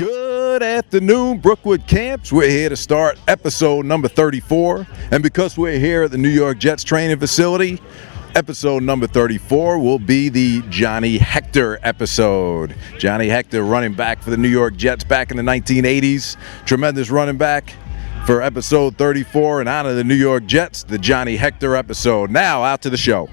Good afternoon, Brookwood Camps. We're here to start episode number 34. And because we're here at the New York Jets training facility, episode number 34 will be the Johnny Hector episode. Johnny Hector, running back for the New York Jets back in the 1980s. Tremendous running back for episode 34. In honor of the New York Jets, the Johnny Hector episode. Now, out to the show.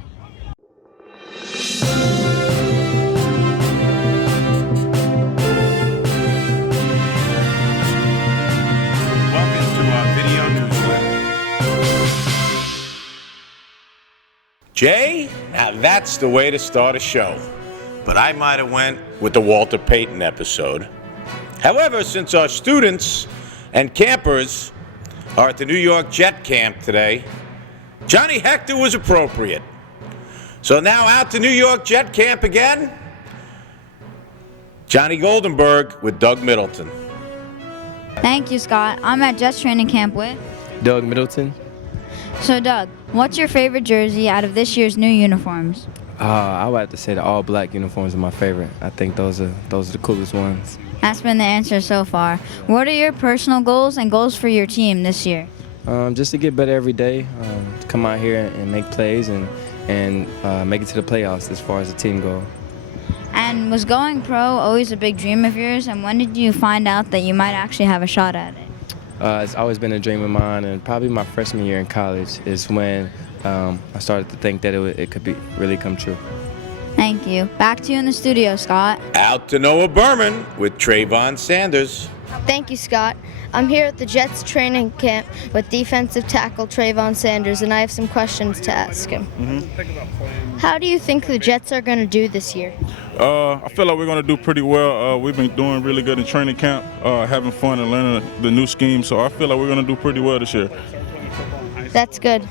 Jay, now that's the way to start a show. But I might have went with the Walter Payton episode. However, since our students and campers are at the New York Jet camp today, Johnny Hector was appropriate. So now out to New York Jet camp again, Johnny Goldenberg with Doug Middleton. Thank you, Scott. I'm at Jets training camp with Doug Middleton. So, Doug, what's your favorite jersey out of this year's new uniforms? I would have to say the all-black uniforms are my favorite. I think those are the coolest ones. That's been the answer so far. What are your personal goals and goals for your team this year? Just to get better every day, to come out here and make plays and make it to the playoffs as far as the team goes. And was going pro always a big dream of yours? And when did you find out that you might actually have a shot at it? It's always been a dream of mine, and probably my freshman year in college is when I started to think that it could really come true. Thank you. Back to you in the studio, Scott. Out to Noah Berman with Trayvon Sanders. Thank you, Scott. I'm here at the Jets training camp with defensive tackle Trayvon Sanders, and I have some questions to ask him. How do you think the Jets are going to do this year? I feel like we're going to do pretty well. We've been doing really good in training camp, having fun and learning the new scheme, so I feel like we're going to do pretty well this year. That's good.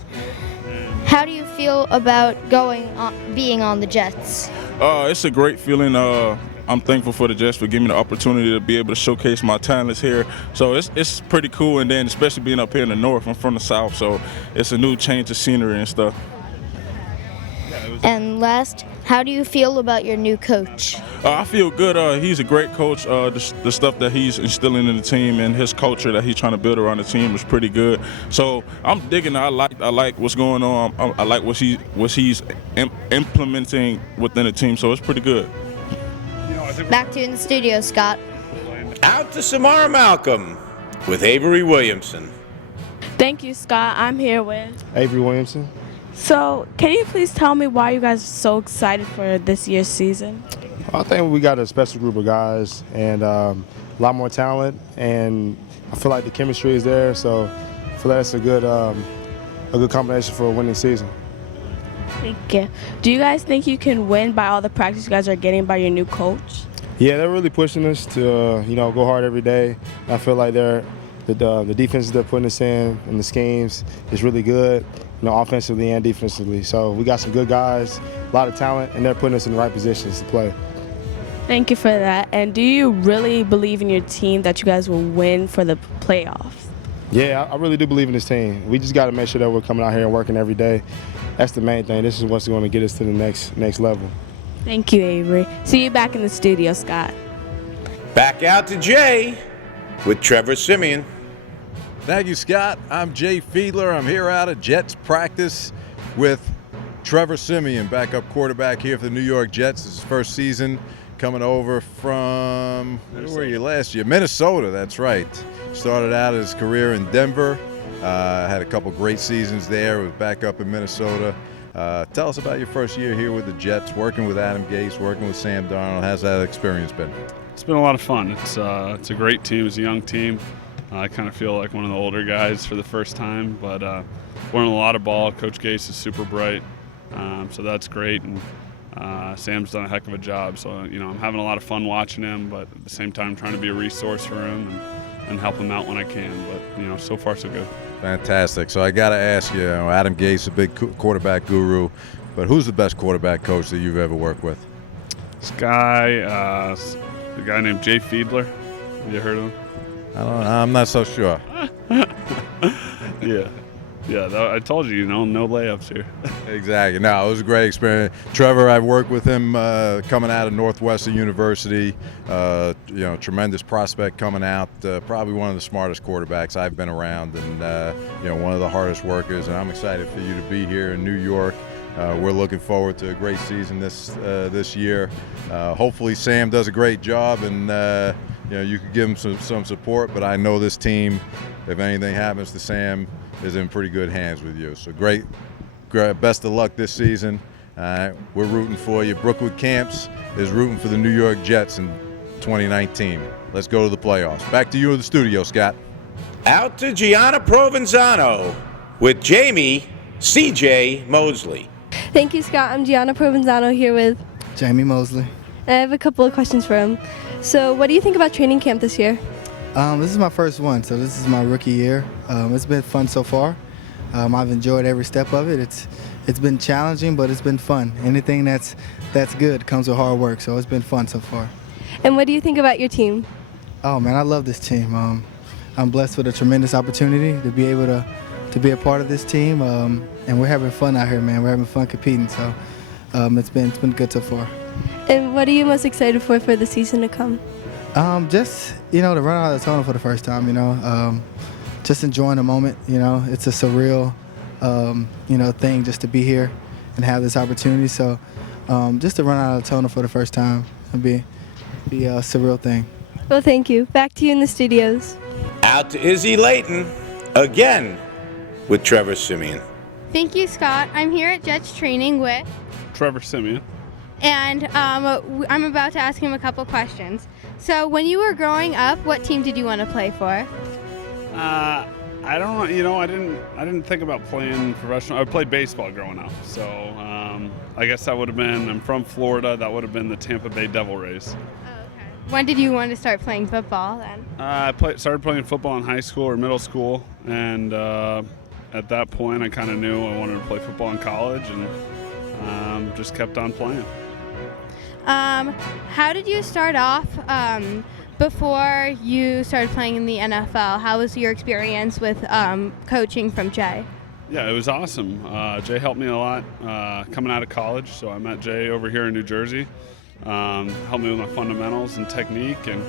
How do you feel about being on the Jets? It's a great feeling. I'm thankful for the Jets for giving me the opportunity to be able to showcase my talents here. So it's pretty cool, and then especially being up here in the North, I'm from the South, so it's a new change of scenery and stuff. And last, how do you feel about your new coach? I feel good. He's a great coach. The stuff that he's instilling in the team and his culture that he's trying to build around the team is pretty good. So I'm digging it. I like what's going on. I like what he's implementing within the team. So it's pretty good. Back to you in the studio, Scott. Out to Samara Malcolm with Avery Williamson. Thank you, Scott. I'm here with Avery Williamson. So, can you please tell me why you guys are so excited for this year's season? I think we got a special group of guys and a lot more talent, and I feel like the chemistry is there, so I feel like it's a good combination for a winning season. Thank you. Do you guys think you can win by all the practice you guys are getting by your new coach? Yeah, they're really pushing us to go hard every day. I feel like the defenses they're putting us in and the schemes is really good. Offensively and defensively. So we got some good guys, a lot of talent, and they're putting us in the right positions to play. Thank you for that. And do you really believe in your team that you guys will win for the playoffs? Yeah, I really do believe in this team. We just got to make sure that we're coming out here and working every day. That's the main thing. This is what's going to get us to the next level. Thank you, Avery. See you back in the studio, Scott. Back out to Jay with Trevor Samia. Thank you, Scott. I'm Jay Fiedler. I'm here out at Jets practice with Trevor Samia, backup quarterback here for the New York Jets. This is his first season coming over from, where were you last year? Minnesota, that's right. Started out his career in Denver. Had a couple great seasons there. Was back up in Minnesota. Tell us about your first year here with the Jets, working with Adam Gase, working with Sam Darnold. How's that experience been? It's been a lot of fun. It's a great team. It's a young team. I kind of feel like one of the older guys for the first time, but learning a lot of ball. Coach Gase is super bright, so that's great. And Sam's done a heck of a job. So I'm having a lot of fun watching him, but at the same time trying to be a resource for him and help him out when I can. But so far so good. Fantastic. So I got to ask you, Adam Gase, a big quarterback guru, but who's the best quarterback coach that you've ever worked with? This guy, the guy named Jay Fiedler. Have you heard of him? I'm not so sure. Yeah. Yeah, I told you, no layups here. Exactly. No, it was a great experience. Trevor, I've worked with him coming out of Northwestern University. Tremendous prospect coming out. Probably one of the smartest quarterbacks I've been around, and one of the hardest workers. And I'm excited for you to be here in New York. We're looking forward to a great season this year. Hopefully, Sam does a great job, and you can give him some support. But I know this team, if anything happens to Sam, is in pretty good hands with you. So great. Best of luck this season. We're rooting for you. Brookwood Camps is rooting for the New York Jets in 2019. Let's go to the playoffs. Back to you in the studio, Scott. Out to Gianna Provenzano with Jamie C.J. Mosley. Thank you, Scott. I'm Gianna Provenzano here with Jamie Mosley. I have a couple of questions for him. So what do you think about training camp this year? This is my first one, so this is my rookie year. It's been fun so far. I've enjoyed every step of it. It's been challenging, but it's been fun. Anything that's good comes with hard work, so it's been fun so far. And what do you think about your team? Oh man, I love this team. I'm blessed with a tremendous opportunity to be able to be a part of this team, and we're having fun out here, man. We're having fun competing, so it's been good so far. And what are you most excited for the season to come? Just to run out of the tunnel for the first time. Just enjoying the moment. It's a surreal thing just to be here and have this opportunity. So just to run out of the tunnel for the first time would be a surreal thing. Well, thank you. Back to you in the studios. Out to Izzy Layton again with Trevor Samia. Thank you, Scott. I'm here at Jets training with Trevor Samia. and I'm about to ask him a couple questions. So when you were growing up, what team did you want to play for? I don't know. I didn't think about playing professional. I played baseball growing up, so I guess that would have been. I'm from Florida. That would have been the Tampa Bay Devil Rays. Oh, okay. When did you want to start playing football then? I started playing football in high school or middle school, and at that point, I kind of knew I wanted to play football in college, and just kept on playing. How did you start off before you started playing in the NFL? How was your experience with coaching from Jay? Yeah, it was awesome. Jay helped me a lot coming out of college, so I met Jay over here in New Jersey. Helped me with my fundamentals and technique, and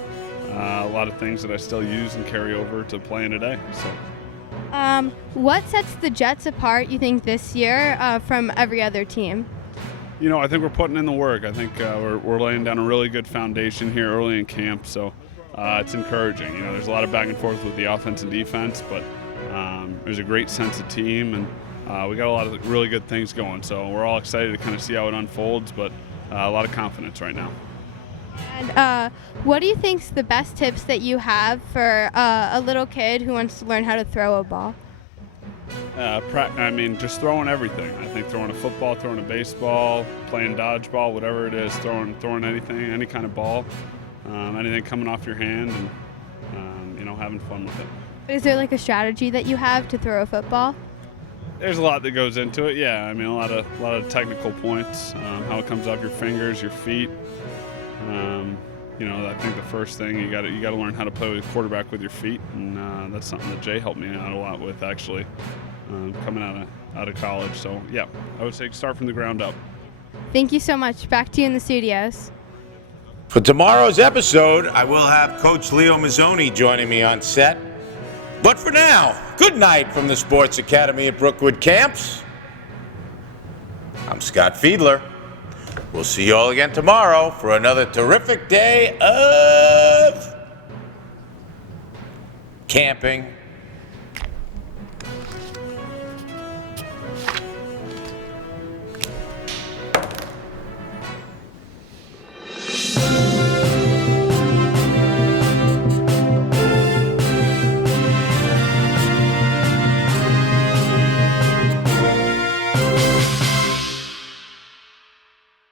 a lot of things that I still use and carry over to playing today. So. What sets the Jets apart, you think, this year from every other team? I think we're putting in the work. I think we're laying down a really good foundation here early in camp, so it's encouraging. There's a lot of back and forth with the offense and defense, but there's a great sense of team, and we got a lot of really good things going. So we're all excited to kind of see how it unfolds, but a lot of confidence right now. And what do you think's the best tips that you have for a little kid who wants to learn how to throw a ball? Just throwing everything. I think throwing a football, throwing a baseball, playing dodgeball, whatever it is, throwing anything, any kind of ball, anything coming off your hand, and having fun with it. Is there like a strategy that you have to throw a football? There's a lot that goes into it. Yeah, a lot of technical points, how it comes off your fingers, your feet. I think the first thing you got to learn how to play with quarterback with your feet, and that's something that Jay helped me out a lot with actually, coming out of college. So yeah, I would say start from the ground up. Thank you so much. Back to you in the studios. For tomorrow's episode, I will have Coach Leo Mazzoni joining me on set. But for now, good night from the Sports Academy at Brookwood Camps. I'm Scott Fiedler. We'll see you all again tomorrow for another terrific day of camping.